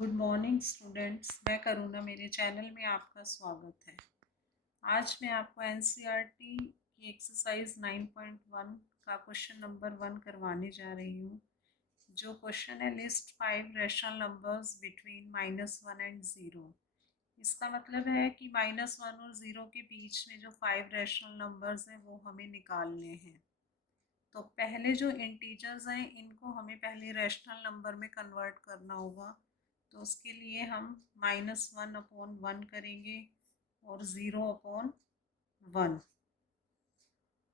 Good morning students, मैं करुणा, मेरे channel में आपका स्वागत है। आज मैं आपको एनसीईआरटी की एक्सरसाइज 9.1 का क्वेश्चन नंबर 1 करवाने जा रही हूँ। जो क्वेश्चन है, list 5 rational numbers between -1 and 0। इसका मतलब है कि -1 और 0 के बीच में जो 5 रैशनल नंबर्स हैं वो हमें निकालने हैं। तो पहले जो इंटीजर्स हैं इनको हमें पहले रैशनल नंबर में कन्वर्ट करना होगा। तो उसके लिए हम -1/1 करेंगे और 0/1।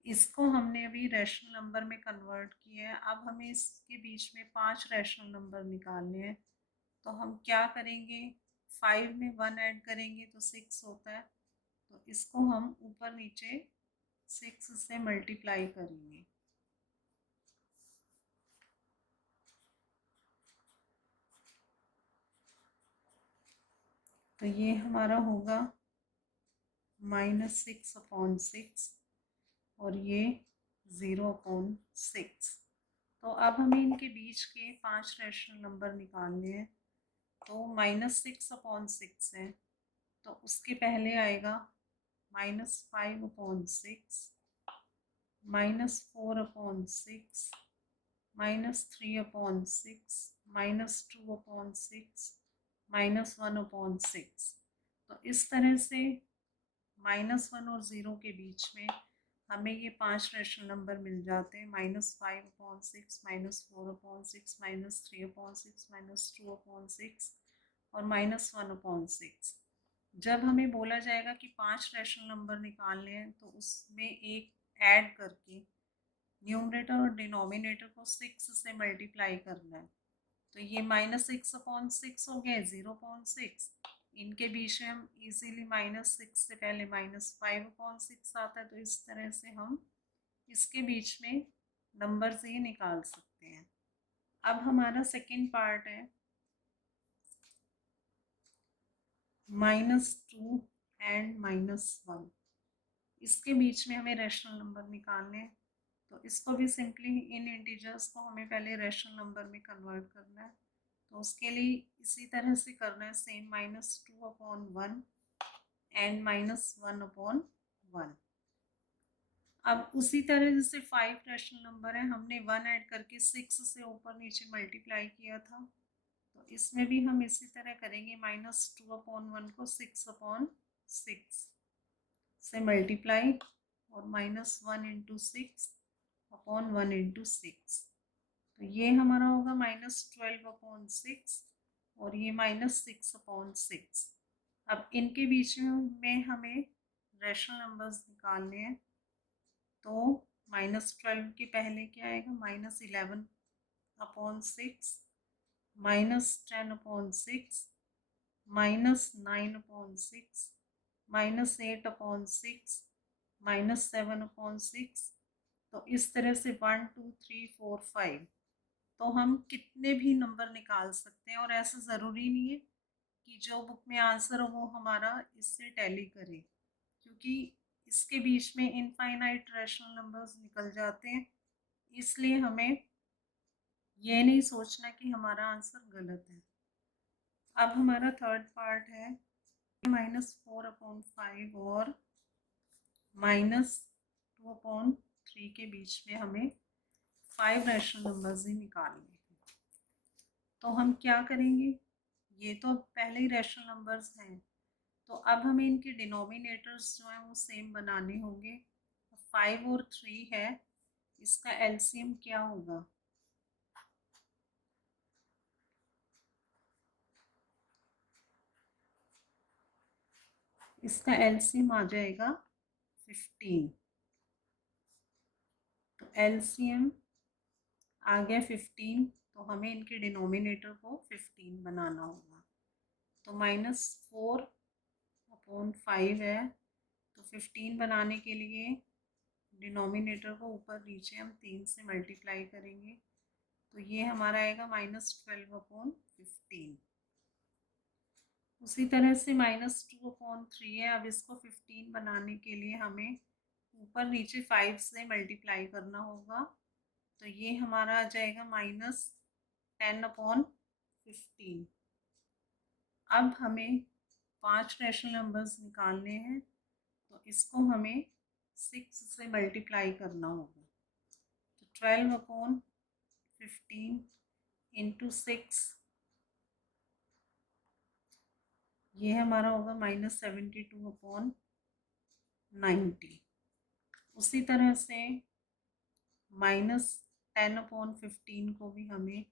इसको हमने अभी रैशनल नंबर में कन्वर्ट किया है। अब हमें इसके बीच में 5 रैशनल नंबर निकालने हैं। तो हम क्या करेंगे, 5 में 1 ऐड करेंगे तो 6 होता है। तो इसको हम ऊपर नीचे 6 से मल्टीप्लाई करेंगे। तो ये हमारा होगा -6/6 और ये 0/6। तो अब हमें इनके बीच के 5 रैशनल नंबर निकालने हैं। तो -6/6 है, तो उसके पहले आएगा -5/6, -4/6, -3/6, -2/6, -1/6। तो इस तरह से -1 और 0 के बीच में हमें ये 5 रैशनल नंबर मिल जाते हैं। -5/6, -4/6, -3/6, -2/6 और -1/6। जब हमें बोला जाएगा कि 5 रैशनल नंबर निकालने हैं तो उसमें एक ऐड करके न्यूमरेटर और डिनोमिनेटर को 6 से मल्टीप्लाई करना है। तो ये -6/6 हो गया, 0/6। इनके बीच में हम इजीली -6 से पहले -5/6 आता है। तो इस तरह से हम इसके बीच में नंबर ये निकाल सकते हैं। अब हमारा सेकंड पार्ट है -2 एंड -1। इसके बीच में हमें रैशनल नंबर निकालने हैं। तो इसको भी सिंपली इन इंटीजर्स को हमें पहले रैशनल नंबर में कन्वर्ट करना है। तो उसके लिए इसी तरह से करना है, सेम -2/1 एंड -1/1। अब उसी तरह जैसे 5 रैशनल नंबर है, हमने 1 ऐड करके 6 से ऊपर नीचे मल्टीप्लाई किया था। तो इसमें भी हम इसी तरह करेंगे, -2/1 को 6/6 से मल्टीप्लाई और -1/6/1/6। तो ये हमारा होगा -12/6 और ये -6/6। अब इनके बीच में हमें रैशनल नंबर्स निकालने हैं। तो -12 के पहले क्या आएगा, -11/6, -10/6, -9/6, -8/6, -7/6। तो इस तरह से 1 2 3 4 5। तो हम कितने भी नंबर निकाल सकते हैं और ऐसा ज़रूरी नहीं है कि जो बुक में आंसर हो वो हमारा इससे टैली करे, क्योंकि इसके बीच में इनफाइनाइट रैशनल नंबर्स निकल जाते हैं। इसलिए हमें ये नहीं सोचना कि हमारा आंसर गलत है। अब हमारा थर्ड पार्ट है -4/5 और -2/3 के बीच में हमें 5 रैशनल नंबर्स ही निकालने हैं। तो हम क्या करेंगे, ये तो पहले ही रैशनल नंबर्स हैं, तो अब हमें इनके डिनोमिनेटर्स जो हैं वो सेम बनाने होंगे। 5 और 3 है, इसका एलसीएम क्या होगा, इसका एलसीएम आ जाएगा 15। तो एलसीएम आ गया 15, तो हमें इनके डिनोमिनेटर को 15 बनाना होगा। तो -4/5 है, तो 15 बनाने के लिए डिनोमिनेटर को ऊपर नीचे हम 3 से मल्टीप्लाई करेंगे। तो ये हमारा आएगा -12/15। उसी तरह से -2/3 है। अब इसको 15 बनाने के लिए हमें ऊपर नीचे 5 से मल्टीप्लाई करना होगा। तो ये हमारा आ जाएगा -10/15। अब हमें 5 रैशनल नंबर्स निकालने हैं, तो इसको हमें 6 से मल्टीप्लाई करना होगा। तो 12/15 इंटू 6, ये हमारा होगा -72/90। उसी तरह से -10/15 को भी हमें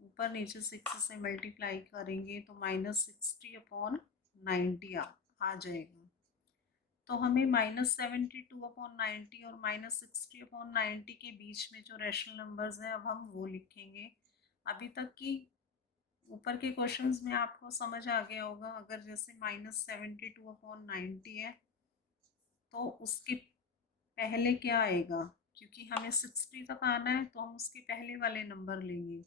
ऊपर नीचे 6 से मल्टीप्लाई करेंगे तो -60/90 आ जाएगा। तो हमें -72/90 और -60/90 के बीच में जो रैशनल नंबर्स हैं, अब हम वो लिखेंगे। अभी तक की ऊपर के क्वेश्चंस में आपको समझ आ गया होगा, अगर जैसे -72/90 है तो उसके पहले क्या आएगा, क्योंकि हमें 60 तक आना है तो हम उसके पहले वाले नंबर लेंगे।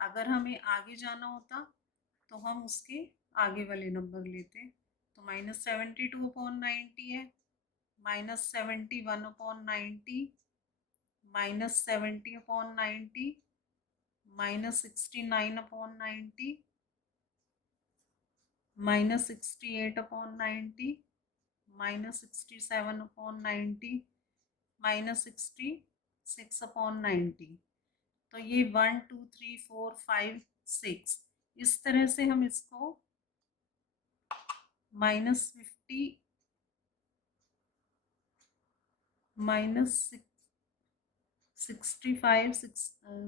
अगर हमें आगे जाना होता तो हम उसके आगे वाले नंबर लेते। तो -72/90 है, -71/90, -70/90, -69/90, -68/90, -67/90, -66/90। तो ये 1 2 3 4 5 6, इस तरह से हम इसको -50 -65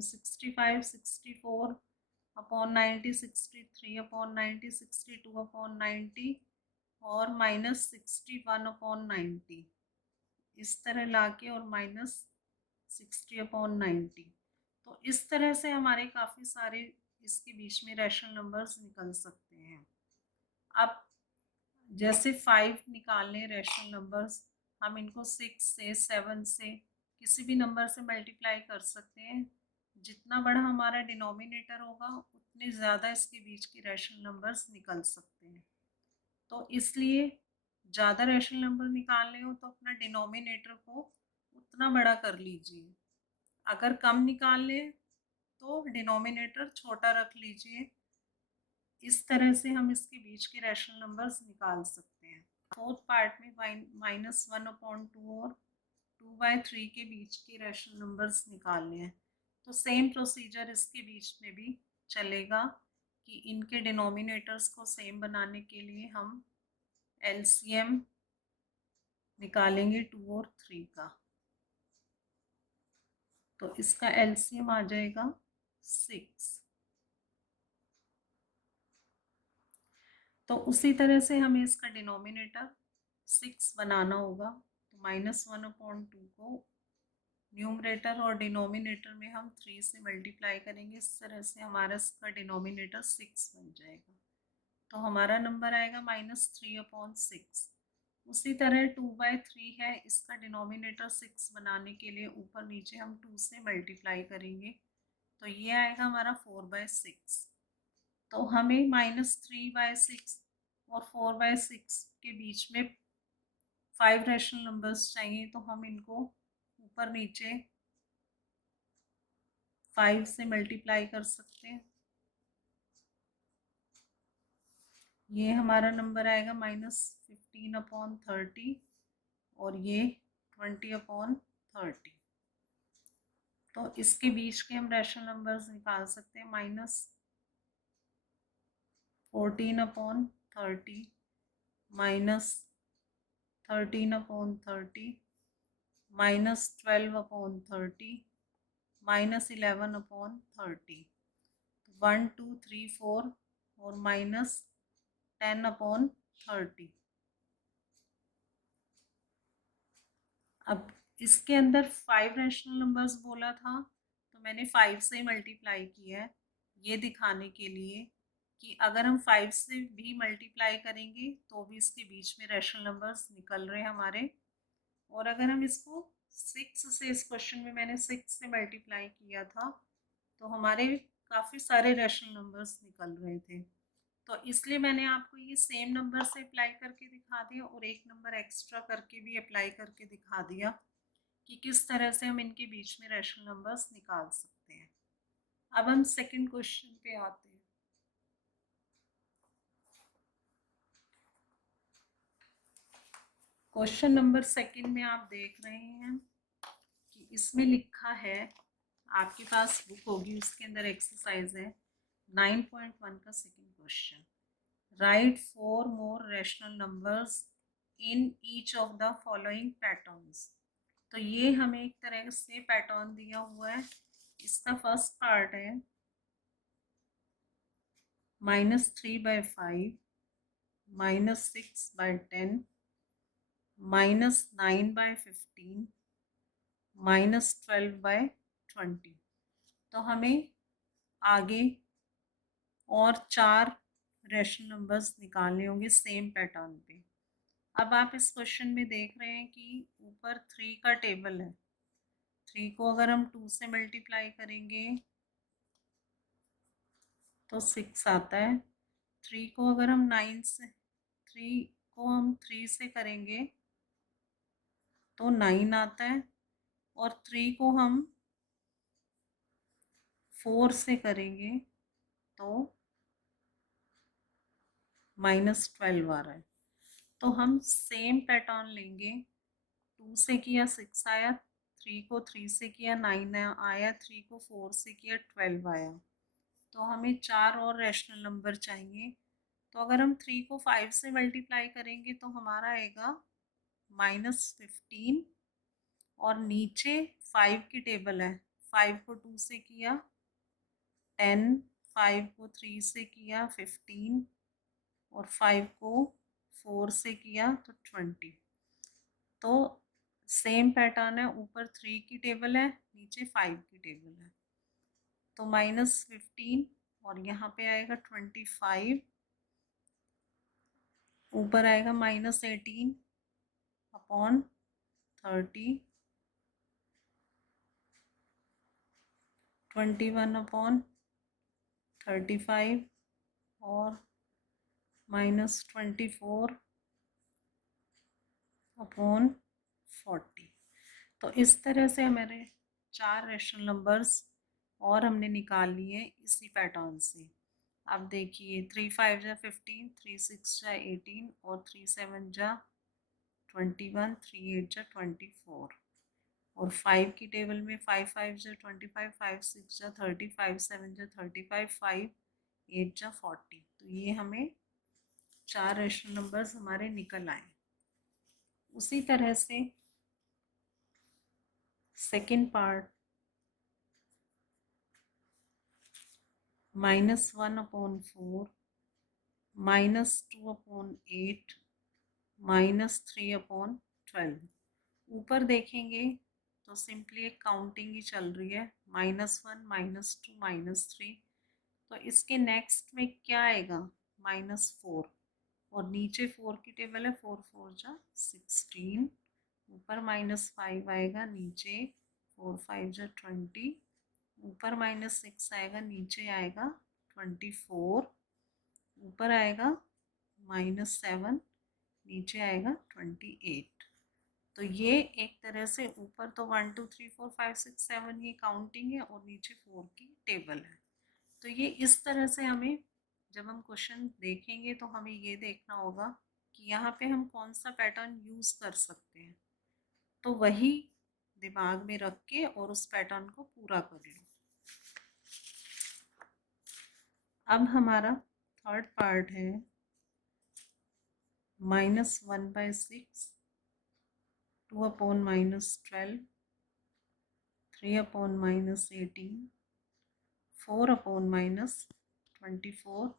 65 64/90, 63/90, 62/90 और -61/90, इस तरह लाके और -60/90। तो इस तरह से हमारे काफ़ी सारे इसके बीच में रैशनल नंबर्स निकल सकते हैं। अब जैसे 5 निकालने रैशनल नंबर्स, हम इनको 6 से 7 से किसी भी नंबर से मल्टीप्लाई कर सकते हैं। जितना बड़ा हमारा डिनोमिनेटर होगा उतने ज़्यादा इसके बीच के रैशनल नंबर्स निकल सकते हैं। तो इसलिए ज़्यादा रैशनल नंबर निकालने हो तो अपना डिनोमिनेटर को उतना बड़ा कर लीजिए। अगर कम निकालने तो डिनोमिनेटर छोटा रख लीजिए। इस तरह से हम इसके बीच के रैशनल नंबर्स निकाल सकते हैं। फोर्थ पार्ट में -1/2 और 2/3 के बीच के रैशनल नंबर्स निकालने हैं। तो सेम प्रोसीजर इसके बीच में भी चलेगा कि इनके डिनोमिनेटर्स को सेम बनाने के लिए हम एलसीएम निकालेंगे 2 और 3 का। तो इसका एलसीएम आ जाएगा 6। तो उसी तरह से हमें इसका डिनोमिनेटर 6 बनाना होगा। तो -1/2 को न्यूमरेटर और डिनोमिनेटर में हम 3 से मल्टीप्लाई करेंगे। इस तरह से हमारा इसका डिनोमिनेटर 6 बन जाएगा। तो हमारा नंबर आएगा -3/6। उसी तरह 2/3 है, इसका डिनोमिनेटर 6 बनाने के लिए ऊपर नीचे हम 2 से मल्टीप्लाई करेंगे। तो ये आएगा हमारा 4/6। तो हमें -3/6 और 4/6 के बीच में 5 रैशनल नंबर्स चाहिए। तो हम इनको ऊपर नीचे 5 से मल्टीप्लाई कर सकते हैं। ये हमारा नंबर आएगा -15/30 और ये 20/30। तो इसके बीच के हम रैशनल नंबर्स निकाल सकते हैं। -14/30, -13/30, -12/30, -11/30, 1 2 3 4 और -10/30। अब इसके अंदर 5 रैशनल नंबर्स बोला था, तो मैंने 5 से मल्टीप्लाई किया है ये दिखाने के लिए कि अगर हम 5 से भी मल्टीप्लाई करेंगे तो भी इसके बीच में रैशनल नंबर्स निकल रहे हैं हमारे। और अगर हम इसको 6 से, इस क्वेश्चन में मैंने 6 से मल्टीप्लाई किया था, तो हमारे काफ़ी सारे रैशनल नंबर्स निकल रहे थे। तो इसलिए मैंने आपको ये सेम नंबर से अप्लाई करके दिखा दिया और एक नंबर एक्स्ट्रा करके भी अप्लाई करके दिखा दिया कि किस तरह से हम इनके बीच में रैशनल नंबर्स निकाल सकते हैं। अब हम सेकंड क्वेश्चन पे आते हैं। क्वेश्चन नंबर सेकंड में आप देख रहे हैं कि इसमें लिखा है, आपके पास बुक होगी, उसके अंदर एक्सरसाइज है 9.1 का second question. Right 4 more rational numbers in each of the following patterns. तो ये हमें एक तरह से पैटर्न दिया हुआ है। इसका फर्स्ट पार्ट है -3/5, -6/10, -9/15, -12/20। तो हमें आगे और 4 रैशनल नंबर्स निकालने होंगे सेम पैटर्न पे। अब आप इस क्वेश्चन में देख रहे हैं कि ऊपर 3 का टेबल है। 3 को अगर हम 2 से मल्टीप्लाई करेंगे तो 6 आता है। 3 को अगर हम 9 से 3 को हम 3 से करेंगे तो 9 आता है, और 3 को हम 4 से करेंगे तो -12 आ रहा है। तो हम सेम पैटर्न लेंगे। 2 से किया 6 आया, 3 को 3 से किया 9 आया, 3 को 4 से किया 12 आया। तो हमें 4 और रैशनल नंबर चाहिए। तो अगर हम 3 को 5 से मल्टीप्लाई करेंगे तो हमारा आएगा -15, और नीचे 5 की टेबल है। 5 को 2 से किया 10, 5 को 3 से किया 15, और 5 को 4 से किया तो 20। तो सेम पैटर्न है, ऊपर 3 की टेबल है, नीचे 5 की टेबल है। तो -15, और यहाँ पे आएगा 25, ऊपर आएगा -18 अपॉन 30, 21 अपॉन 35, और -24 अपॉन 40। तो इस तरह से हमारे 4 रैशनल नंबर्स और हमने निकाल लिए इसी पैटर्न से। अब देखिए 3 5 जा 15, 3 6 जा 18, और 3 7 जा 21, 3 8 जा 24, और 5 की टेबल में 5 5 जा 25, 5 6 जा 30, 5 7 जा 35, 5 8 जा 40। तो ये हमें 4 रैशनल नंबर्स हमारे निकल आए। उसी तरह से second part -1 upon 4, -2 upon 8, -3 upon 12। ऊपर देखेंगे तो सिंपली एक काउंटिंग ही चल रही है, -1, -2, -3। तो इसके नेक्स्ट में क्या आएगा, -4, और नीचे 4 की टेबल है, 4 4 जा 16, ऊपर -5 आएगा, नीचे 4 5 जा 20, ऊपर -6 आएगा, नीचे आएगा 24, ऊपर आएगा -7, नीचे आएगा 28। तो ये एक तरह से ऊपर तो 1 2 3 4 5 6 7 ही काउंटिंग है, और नीचे 4 की टेबल है। तो ये इस तरह से हमें, जब हम क्वेश्चन देखेंगे तो हमें ये देखना होगा कि यहाँ पे हम कौन सा पैटर्न यूज़ कर सकते हैं। तो वही दिमाग में रख के और उस पैटर्न को पूरा कर लो। अब हमारा थर्ड पार्ट है -1/6, 2 अपॉन -12, 3 अपॉन -18, 4 अपॉन -24,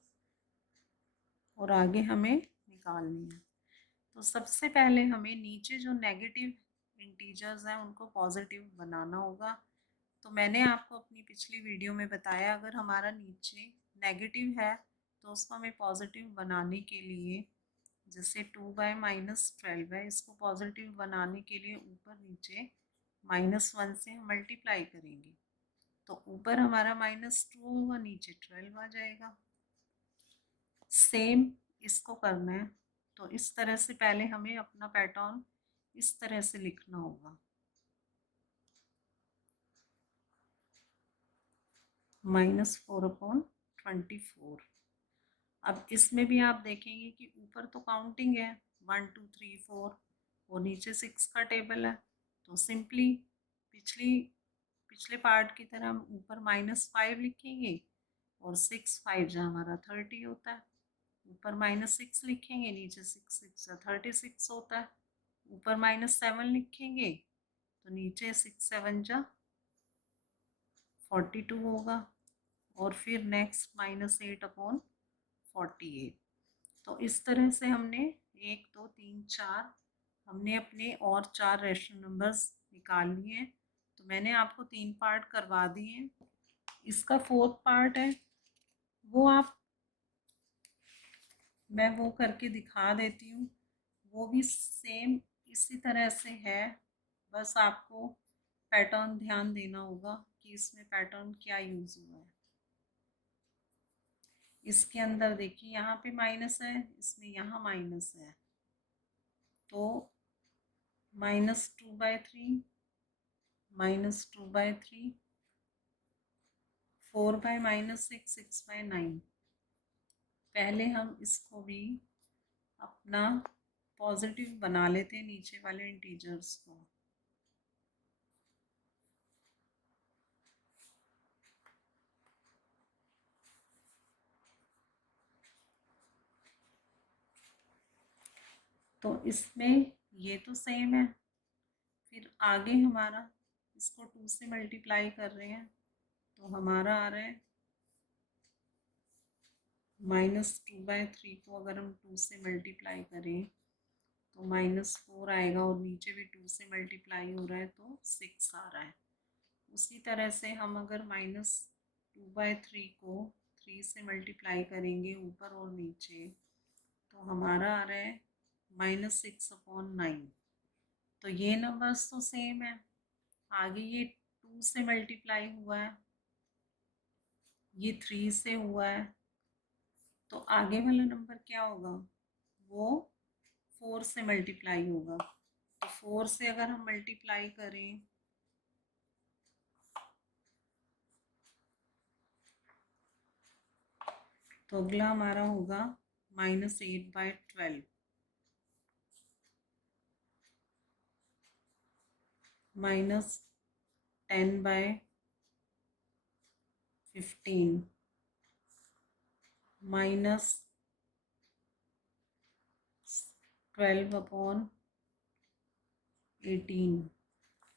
और आगे हमें निकालनी है। तो सबसे पहले हमें नीचे जो नेगेटिव इंटीजर्स हैं उनको पॉजिटिव बनाना होगा। तो मैंने आपको अपनी पिछली वीडियो में बताया, अगर हमारा नीचे नेगेटिव है तो उसको हमें पॉजिटिव बनाने के लिए, जैसे 2/-12 है, इसको पॉजिटिव बनाने के लिए ऊपर नीचे -1 से हम मल्टीप्लाई करेंगे। तो ऊपर हमारा -2 होगा, नीचे 12 आ जाएगा। सेम इसको करना है। तो इस तरह से पहले हमें अपना पैटर्न इस तरह से लिखना होगा, -4 अपॉन 24। अब इसमें भी आप देखेंगे कि ऊपर तो काउंटिंग है 1 2 3 4, और नीचे 6 का टेबल है, तो सिंपली पिछले पार्ट की तरह हम ऊपर -5 लिखेंगे और 6 5 जा हमारा 30 होता है। ऊपर -6 लिखेंगे, नीचे 6 6 36 होता है। ऊपर -7 लिखेंगे तो नीचे 6 7 जा 42 होगा। और फिर नेक्स्ट -8/48। तो इस तरह से हमने 1 2 3 4 हमने अपने और 4 रेशनल नंबर्स निकाल लिए हैं। तो मैंने आपको 3 पार्ट करवा दिए हैं। इसका 4th पार्ट है, वो मैं वो करके दिखा देती हूँ। वो भी सेम इसी तरह से है, बस आपको पैटर्न ध्यान देना होगा कि इसमें पैटर्न क्या यूज़ हुआ है। इसके अंदर देखिए यहाँ पे माइनस है, इसमें यहाँ माइनस है, तो -2/3 -2/3 4/-6 6/9। पहले हम इसको भी अपना पॉजिटिव बना लेते हैं, नीचे वाले इंटीजर्स को। तो इसमें ये तो सेम है, फिर आगे हमारा इसको 2 से मल्टीप्लाई कर रहे हैं, तो हमारा आ रहा है -2/3 को अगर हम 2 से मल्टीप्लाई करें तो -4 आएगा, और नीचे भी 2 से मल्टीप्लाई हो रहा है तो 6 आ रहा है। उसी तरह से हम अगर -2/3 को 3 से मल्टीप्लाई करेंगे ऊपर और नीचे, तो हमारा आ रहा है -6/9। तो ये नंबर्स तो सेम है। आगे ये 2 से मल्टीप्लाई हुआ है, ये 3 से हुआ है, तो आगे वाला नंबर क्या होगा, वो 4 से मल्टीप्लाई होगा। तो 4 से अगर हम मल्टीप्लाई करें तो अगला हमारा होगा -8/12 -10/15 -12/18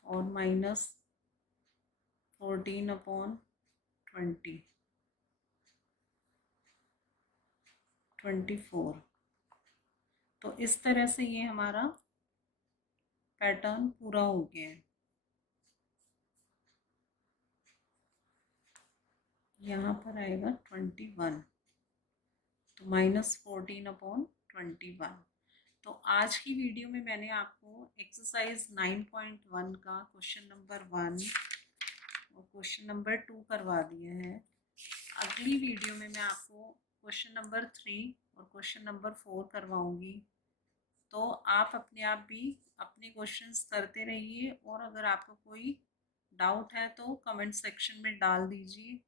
और -14/20 24। तो इस तरह से ये हमारा पैटर्न पूरा हो गया है। यहाँ पर आएगा 21, तो -14/21। तो आज की वीडियो में मैंने आपको एक्सरसाइज 9.1 का क्वेश्चन नंबर 1 और क्वेश्चन नंबर 2 करवा दिया है। अगली वीडियो में मैं आपको क्वेश्चन नंबर 3 और क्वेश्चन नंबर 4 करवाऊंगी। तो आप अपने आप भी अपने क्वेश्चंस करते रहिए, और अगर आपको कोई डाउट है तो कमेंट सेक्शन में डाल दीजिए।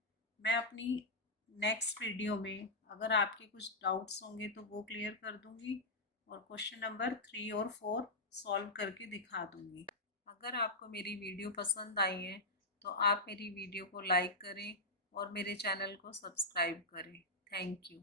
मैं अपनी नेक्स्ट वीडियो में अगर आपके कुछ डाउट्स होंगे तो वो क्लियर कर दूंगी, और क्वेश्चन नंबर 3 और 4 सॉल्व करके दिखा दूंगी। अगर आपको मेरी वीडियो पसंद आई है तो आप मेरी वीडियो को लाइक करें और मेरे चैनल को सब्सक्राइब करें। Thank you.